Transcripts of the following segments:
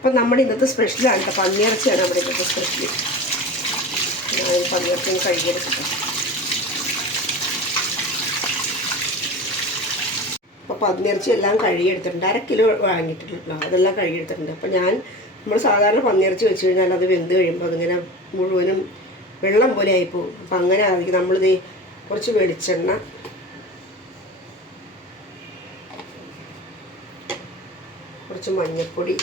അപ്പം നമ്മുടെ ഇന്നത്തെ സ്പെഷ്യലാണ് കേട്ടോ. പന്നിയിറച്ചിയാണ് നമ്മുടെ ഇന്നത്തെ സ്പെഷ്യൽ ഞാൻ പന്നിയിറച്ചി ഒന്ന് കഴുകിയെടുക്കട്ടെ അപ്പോൾ പന്നിയിറച്ചി എല്ലാം കഴുകിയെടുത്തിട്ടുണ്ട്. അര കിലോ വാങ്ങിയിട്ടുണ്ട് അതെല്ലാം കഴുകിയെടുത്തിട്ടുണ്ട്. അപ്പോൾ ഞാൻ നമ്മൾ സാധാരണ പന്നിയിറച്ചി വെച്ച് കഴിഞ്ഞാൽ അത് വെന്ത് കഴിയുമ്പോൾ അതിങ്ങനെ മുഴുവനും വെള്ളം പോലെ ആയിപ്പോവും. അപ്പം അങ്ങനെ ആയിരിക്കും. നമ്മളിത് കുറച്ച് വെളിച്ചെണ്ണ കുറച്ച് മഞ്ഞൾപ്പൊടി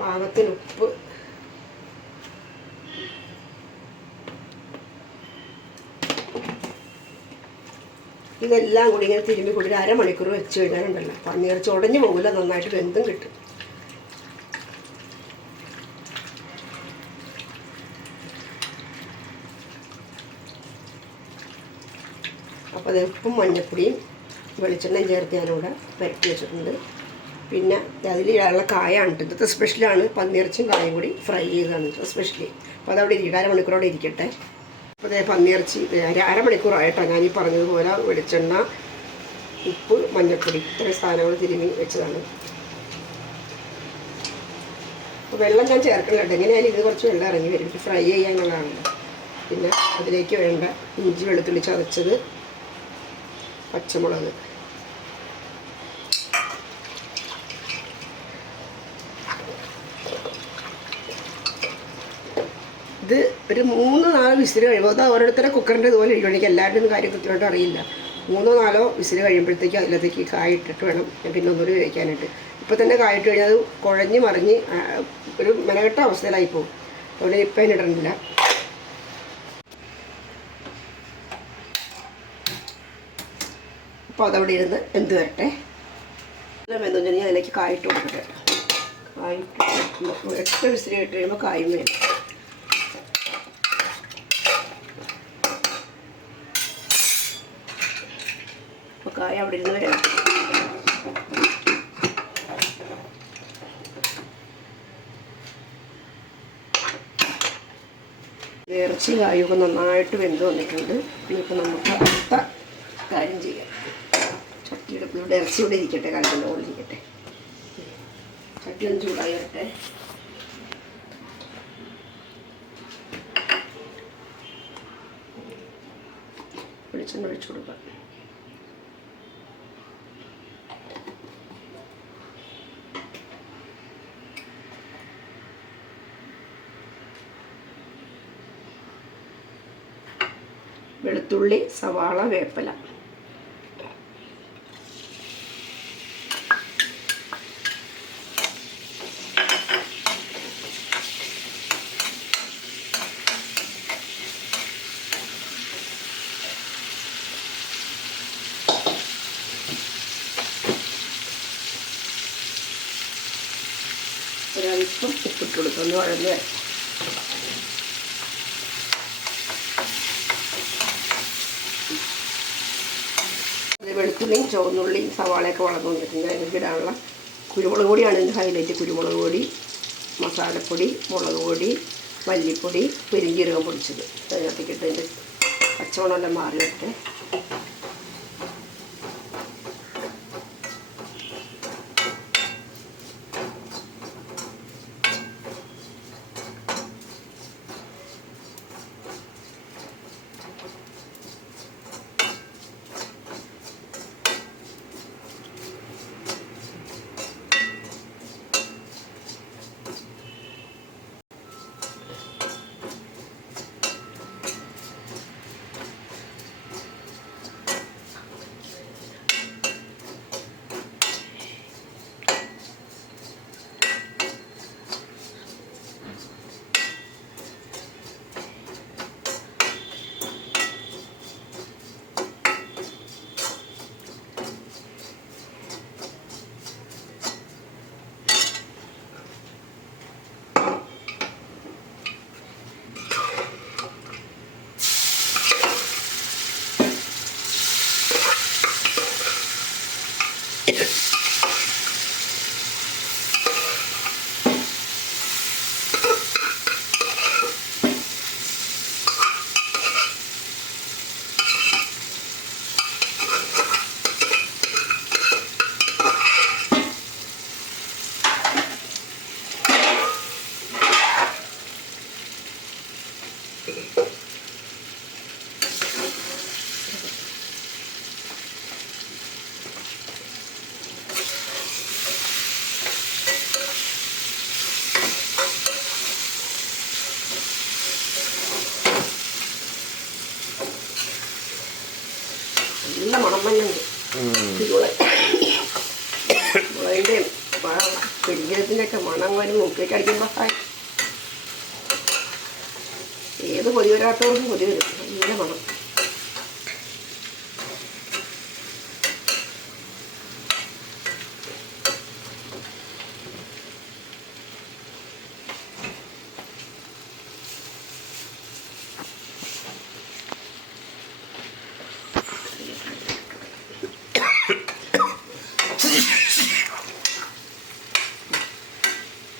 പാകത്തിന് ഉപ്പ്. ഇതെല്ലാം കൂടി ഇങ്ങനെ തിരുമ്പി കൂടി ഒരു അരമണിക്കൂർ വെച്ച് കഴിഞ്ഞാലുണ്ടല്ലോ. പന്നിയിറച്ചി ഉടഞ്ഞു പോകില്ല നന്നായിട്ട് വെന്തും കിട്ടും. അപ്പോൾ അത് ഉപ്പും മഞ്ഞപ്പൊടിയും വെളിച്ചെണ്ണയും ചേർത്ത് ഞാനിവിടെ പരത്തി വെച്ചിട്ടുണ്ട്. പിന്നെ അതിലുള്ള കായാണ് ട്ടോ. ഇന്നത്തെ സ്പെഷ്യലാണ് പന്നിയിറച്ചും കായും കൂടി ഫ്രൈ ചെയ്തതാണ് ഇന്നത്തെ സ്പെഷ്യലി അപ്പോൾ അതവിടെ ഇരിക്കും അരമണിക്കൂറോടെ ഇരിക്കട്ടെ. അപ്പോൾ അതേ പന്നിയിറച്ചി ഇത് അര അരമണിക്കൂറായിട്ടോ ഞാൻ ഈ പറഞ്ഞതുപോലെ വെളിച്ചെണ്ണ ഉപ്പ് മഞ്ഞൾപ്പൊടി ഇത്രയും സാധനങ്ങൾ തിരുമി വെച്ചതാണ്. അപ്പോൾ വെള്ളം ഞാൻ ചേർക്കണം കേട്ടോ. എങ്ങനെയായാലും ഇത് കുറച്ച് വെള്ളം ഇറങ്ങി വരും. ഫ്രൈ ചെയ്യാനുള്ളതാണ്. പിന്നെ അതിലേക്ക് വേണ്ട ഇഞ്ചി വെളുത്തുള്ളി ചതച്ചത് പച്ചമുളക് ഇത് ഒരു മൂന്ന് നാല് വിസിൽ കഴിയുമ്പോൾ അത് ഓരോരുത്തരുടെ കുക്കറിന്റെ ഇതുപോലെ ഇരിക്കും. എനിക്ക് എല്ലാവരുടെയും കാര്യം കൃത്യമായിട്ട് അറിയില്ല. മൂന്നോ നാലോ വിസിൽ കഴിയുമ്പോഴത്തേക്ക് അതിലത്തേക്ക് കായ ഇട്ടിട്ട് വേണം ഞാൻ പിന്നെ ഒന്നുകൂടി കഴിക്കാനായിട്ട് ഇപ്പോൾ തന്നെ കായ ഇട്ട് കഴിഞ്ഞാൽ അത് കുഴഞ്ഞ് മറിഞ്ഞ് ഒരു മെനകെട്ട അവസ്ഥയിലായി പോകും. അതുകൊണ്ട് ഇപ്പം അതിന് ഇടണില്ല. അപ്പോൾ അതവിടെ ഇരുന്ന് എന്ത് വരട്ടെ? എന്തെന്ന് വെച്ചാൽ അതിലേക്ക് കായിട്ട് കൊടുക്കട്ടെ. കായിട്ട് എത്ര വിസിൽ ഇട്ട് കഴിയുമ്പോൾ കായും വേണം അപ്പോൾ കായ അവിടെ ഇരുന്ന് വരാം. ഇറച്ചി കായൊക്കെ നന്നായിട്ട് വെന്ത് വന്നിട്ടുണ്ട്. ഇനിയിപ്പോൾ നമുക്ക് അടുത്ത കാര്യം ചെയ്യാം. ചട്ടിയുടെ ഇവിടെ ഇറച്ചി ഇവിടെ ഇരിക്കട്ടെ കലത്തിന്റെ മുകളിൽ ഇരിക്കട്ടെ. ചട്ടി ഒന്ന് ചൂടായി വരട്ടെ. വെളിച്ചെണ്ണ ഒഴിച്ചു കൊടുക്കാം. വെളുത്തുള്ളി സവാള വേപ്പില. ഒരൽപ്പം ഉപ്പിട്ട് കൊടുക്കുന്നു വഴന്ന് വരട്ടെ. വെളുത്തുള്ളിയും ചുവന്നുള്ളിയും സവാളയൊക്കെ വളർന്നു വന്നിട്ടുണ്ട്. അതിലേക്ക് ഇടാനുള്ള കുരുമുളക് പൊടിയാണ് ഇതിന്റെ ഹൈലൈറ്റ് കുരുമുളക് പൊടി മസാലപ്പൊടി മുളക് പൊടി മല്ലിപ്പൊടി പെരിഞ്ചീരകം പൊടിച്ചത്. അതിനകത്തേക്ക് ഇട്ട് അതിന്റെ പച്ചമുളകെല്ലാം മാറി വരട്ടെ നല്ല മണം മഞ്ഞുണ്ട് മുളകിന്റെയും പെരിഞ്ചീരത്തിന്റെ ഒക്കെ മണം വരും. മുക്കിയിട്ട് അടിക്കുമ്പോൾ ഏത് കൊതി വരാത്തവർക്കും കൊതി വരും. നല്ല മണം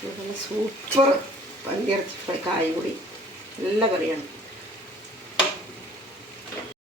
നല്ല സൂപ്പർ. പന്നിയിറച്ചി ഫ്രൈ കായും കൂടി നല്ല കറിയാണ്.